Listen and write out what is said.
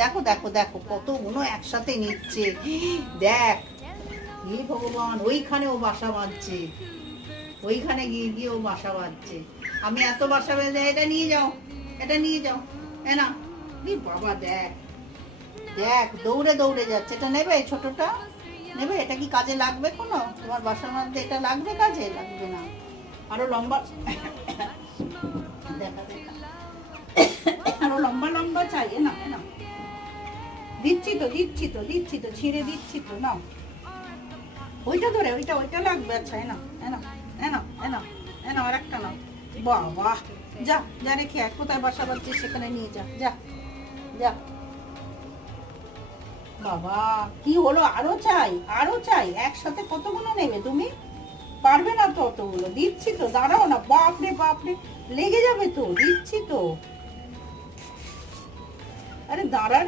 দেখো দেখো দেখো কতগুলো একসাথে নিচ্ছে, দেখ। হে ভগবান, ওইখানে ও বাসা বাঁধছে, ওইখানে গিয়ে গিয়ে ও বাসা বাঁধছে। আমি এত বাসা বেঁধে, এটা নিয়ে যাও, এটা নিয়ে যাও, না। বাবা দেখ দেখ, দৌড়ে দৌড়ে যাচ্ছে। এটা নেবে? ছোটটা নেবে? এটা কি কাজে লাগবে কোনো? তোমার বাসার মধ্যে এটা লাগবে? কাজে লাগবে না। আরো লম্বা দেখা দেখা, আরো লম্বা লম্বা চাই। না না, দিচ্ছি তো দিচ্ছি তো দিচ্ছি তো, ছিঁড়ে দিচ্ছি তো। নাও ওইটা ধরে, ওইটা ওইটা লাগবে। আচ্ছা এনা এনা এনা এনা এনা, আর একটা নাও। বাবা যা যা, রেখে এক কোথায় বাসা বাঁধছিস সেখানে নিয়ে যা, যা যা। বাবা কি হলো? আরো চাই, আরো চাই। একসাথে কতগুলো নেবে তুমি? পারবে না তো অতগুলো। দিচ্ছি তো, দাঁড়াও না। বাপরে বাপরে, লেগে যাবে তো। দিচ্ছি তো, আরে দাঁড়া।